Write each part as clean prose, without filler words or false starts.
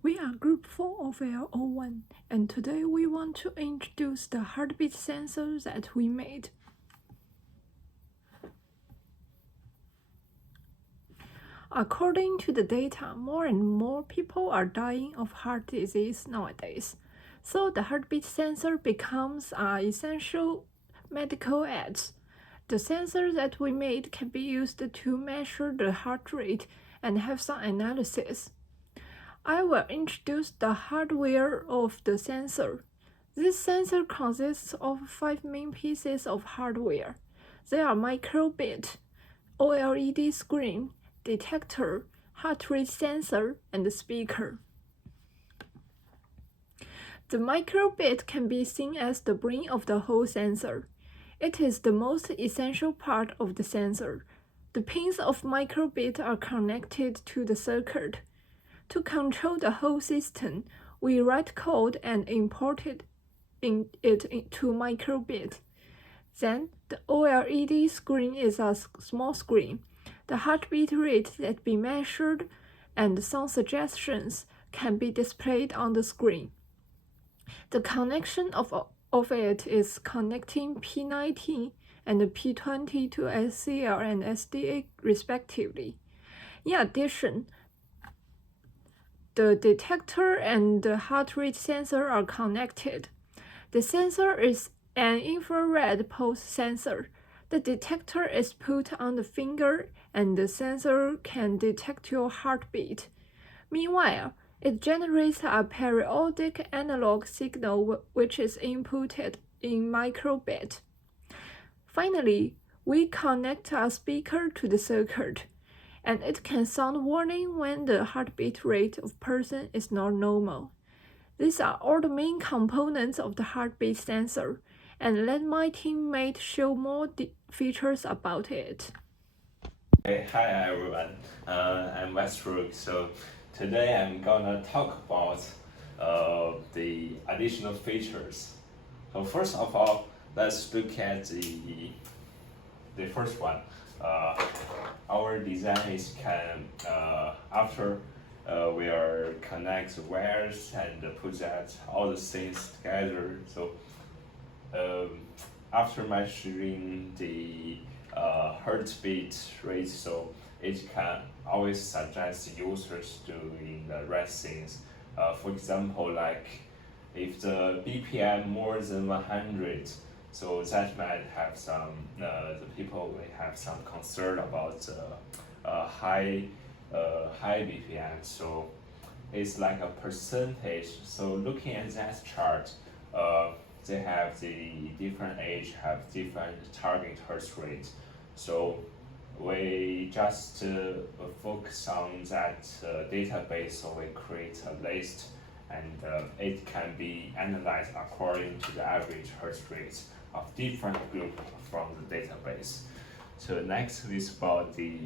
We are group 4 of L01, and today we want to introduce the heartbeat sensor that we made. According to the data, more and more people are dying of heart disease nowadays, so the heartbeat sensor becomes an essential medical aid. The sensor that we made can be used to measure the heart rate and have some analysis. I will introduce the hardware of the sensor. This sensor consists of 5 main pieces of hardware. They are microbit, OLED screen, detector, heart rate sensor, and speaker. The microbit can be seen as the brain of the whole sensor. It is the most essential part of the sensor. The pins of microbit are connected to the circuit. To control the whole system, we write code and import it into microbit. Then, the OLED screen is a small screen. The heartbeat rate that be measured and some suggestions can be displayed on the screen. The connection of it is connecting P19 and P20 to SCL and SDA respectively. In addition, the detector and the heart rate sensor are connected. The sensor is an infrared pulse sensor. The detector is put on the finger and the sensor can detect your heartbeat. Meanwhile, it generates a periodic analog signal which is inputted in microbit. Finally, we connect a speaker to the circuit, and it can sound warning when the heartbeat rate of person is not normal. These are all the main components of the heartbeat sensor, and let my teammate show more features about it. Hey, hi everyone, I'm Westbrook. So today I'm gonna talk about the additional features. So first of all, let's look at the first one. Our design is after we are connect wires and put that all the things together. So after measuring the heartbeat rate, so it can always suggest users doing the right things. For example, like if the BPM more than 100, so that might have some, the people will have some concern about high BPM. So it's like a percentage. So looking at that chart, they have the different age have different target heart rate. So we just focus on that database, so we create a list and it can be analyzed according to the average heart rate of different group from the database. So next is about the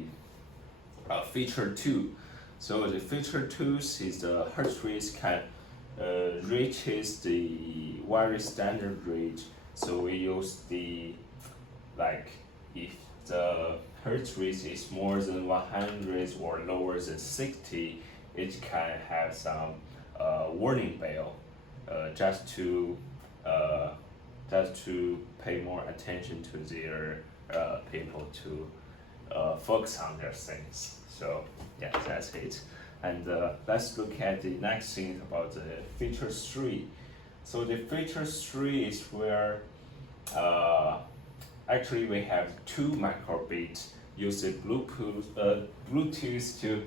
feature 2. So the feature 2 is the heart rate can reaches the very standard rate. So we use the, like, if the heart rate is more than 100 or lower than 60, it can have some warning bell, just to pay more attention to their people to focus on their things. So yeah, that's it. And let's look at the next thing about the feature 3. So the feature 3 is where actually we have 2 microbits, use the Bluetooth to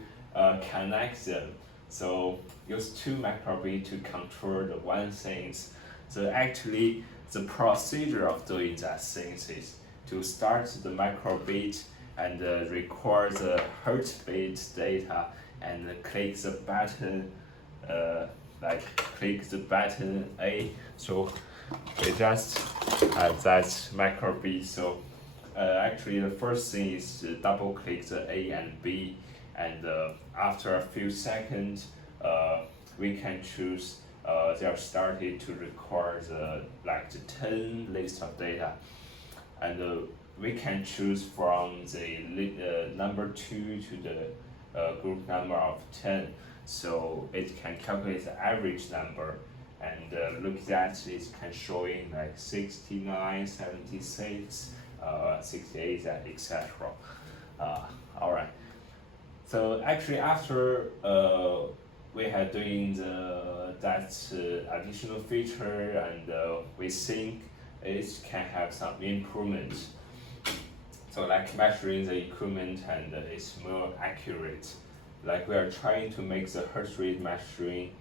connect them. So use 2 microbits to control the one things. So actually the procedure of doing that things is to start the microbit and record the heartbeat data and click the button, click the button A. So we just have that microbit. So actually the first thing is to double click the A and B, and after a few seconds we can choose they are started to record the 10 list of data, and we can choose from the number 2 to the group number of 10. so it can calculate the average number, and look at that, it can showing like 69, 76, 68, etc. All right. So actually, after we had doing that additional feature, and we think it can have some improvement. So like measuring the equipment, and it's more accurate. Like we are trying to make the heart rate measuring,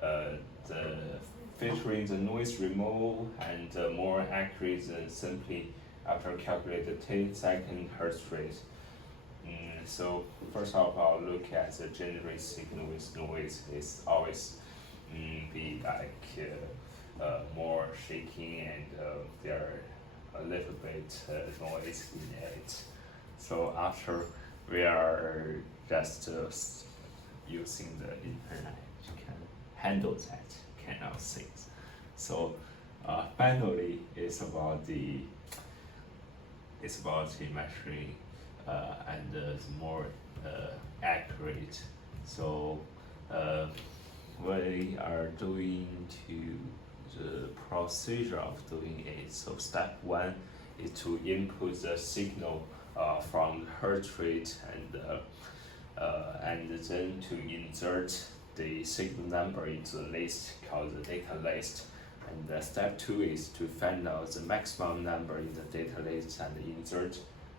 the filtering the noise removal, and more accurate than simply after calculate the 10-second heart rate. So first of all, look at the generate signal with noise. It's always be like more shaking, and there are a little bit noise in it. So after we are just using the internet, you can handle that kind of things. So finally, it's about the measuring, and more accurate. So we are doing the procedure of doing it. So step one is to input the signal from the heart rate, and then to insert the signal number into the list called the data list. And step two is to find out the maximum number in the data list and insert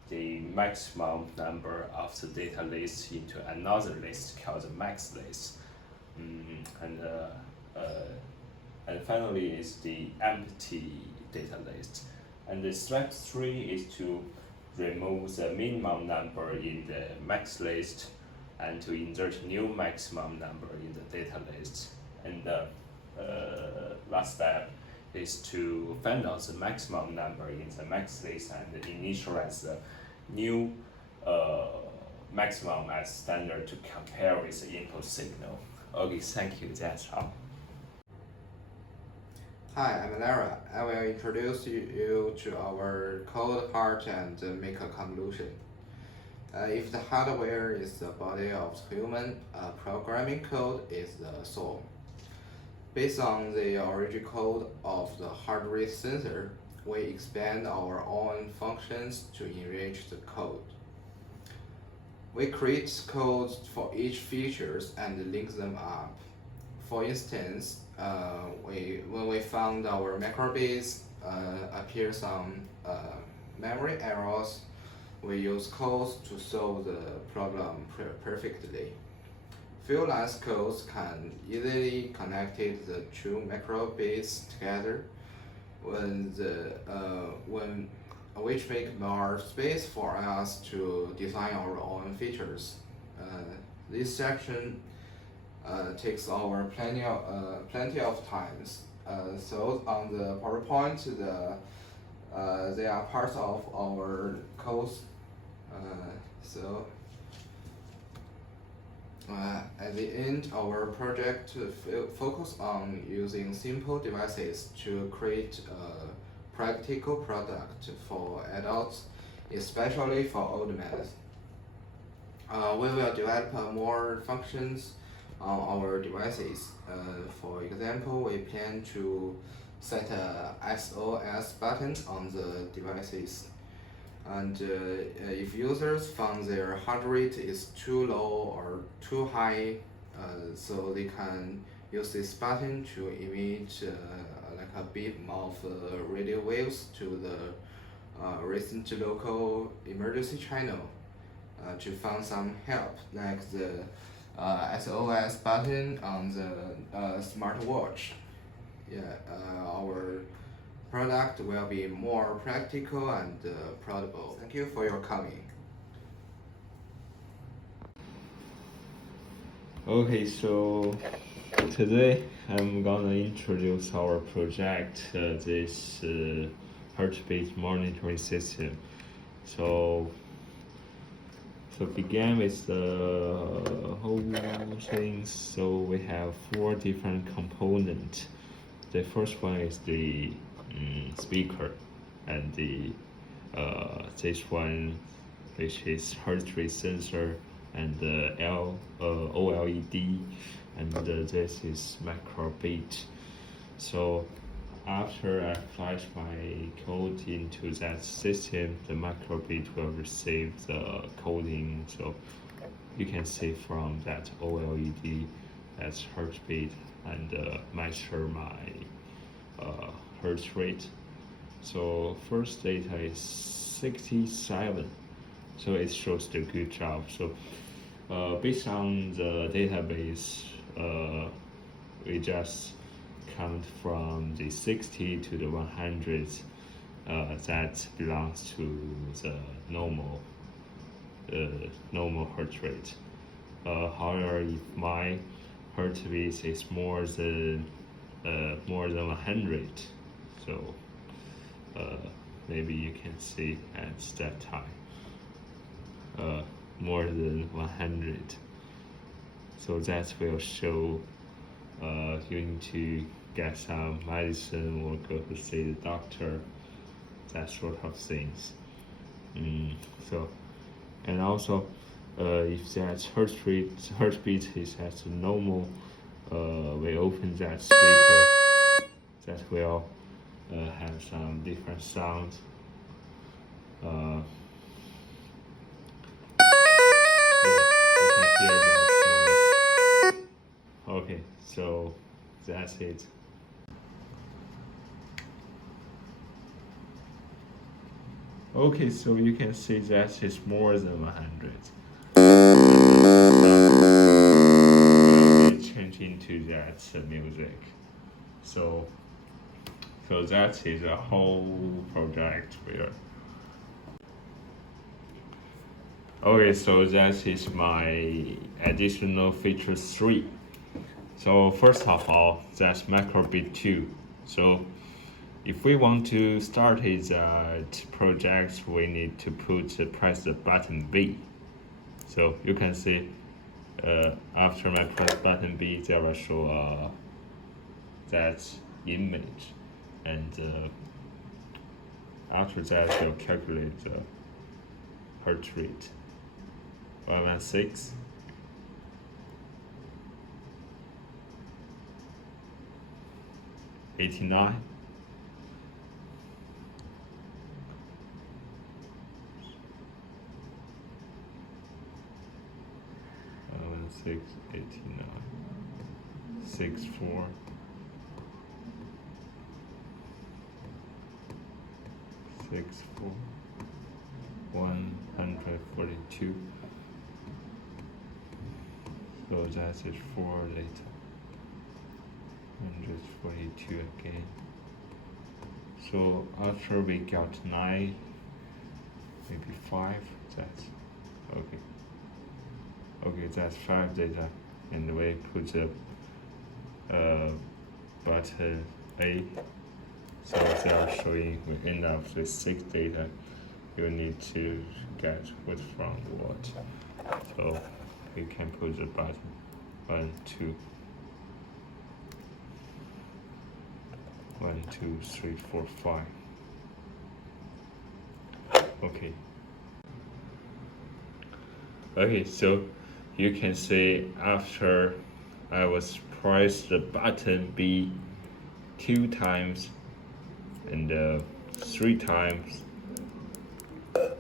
the maximum number of the data list into another list called the max list. And finally is the empty data list. And the step three is to remove the minimum number in the max list and to insert new maximum number in the data list. And the last step is to find out the maximum number in the max list and initialize the new maximum as standard to compare with the input signal. Okay, thank you, that's all. Hi, I'm Lara. I will introduce you to our code part and make a conclusion. If the hardware is the body of the human, programming code is the soul. Based on the original code of the heart rate sensor, we expand our own functions to enrich the code. We create codes for each features and link them up. For instance, when we found our macrobits appear some memory errors, we use codes to solve the problem perfectly. Few lines codes can easily connect the two macrobits together, which make more space for us to design our own features. This section takes our plenty of times. So on the PowerPoint, they are part of our codes. At the end, our project focus on using simple devices to create a practical product for adults, especially for old men. We will develop more functions on our devices. For example, we plan to set a SOS button on the devices. And if users found their heart rate is too low or too high, so they can use this button to emit like a beam of radio waves to the recent local emergency channel to find some help, like the SOS button on the smartwatch. Our product will be more practical and portable. Thank you for your coming. Okay, so today I'm gonna introduce our project, this heartbeat monitoring system. So begin with the whole thing. So we have 4 different components. The first one is the speaker, and this one, which is heart rate sensor, and the LED, and this is microbeat. So after I flash my code into that system, the microbeat will receive the coding. So you can see from that OLED that's heartbeat and measure my heart rate. So first data is 67, so it shows the good job. So based on the database, we just count from the 60 to the 100 that belongs to the normal heart rate. However, if my heart rate is more than 100, so maybe you can see at that time more than 100. So that will show you need to get some medicine or go to see the doctor, that sort of things. So, and also if that heartbeat is at normal, we open that speaker, that will have some different sounds. Yeah, you can hear that noise. Okay, so that's it. Okay, so you can see that it's more than 100. Will be changed into that music. So that is a whole project where. Okay, so that is my additional feature 3. So first of all, that's microbeat 2. So if we want to start that project, we need to press the button B. So you can see after I press button B, there will show that image, and after that we'll calculate the heart rate. 116. $89. 89. 64. 64. 142. So that is 4 later. 142 again. So after we got 9, maybe 5, that's okay. Okay, that's 5 data, and we put the button A. So they are showing we end up with 6 data. You need to get what from what. So we can put the button 1, 2. 1, 2, 3, 4, 5. Okay. Okay, so you can see after I was pressed the button B 2 times and 3 times,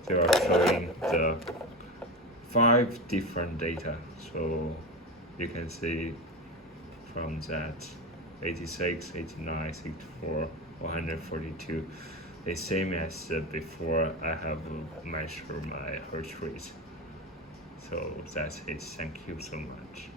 they are showing the 5 different data. So you can see from that 86, 89, 64, 142, the same as before I have measured my heart rate. So that's it. Thank you so much.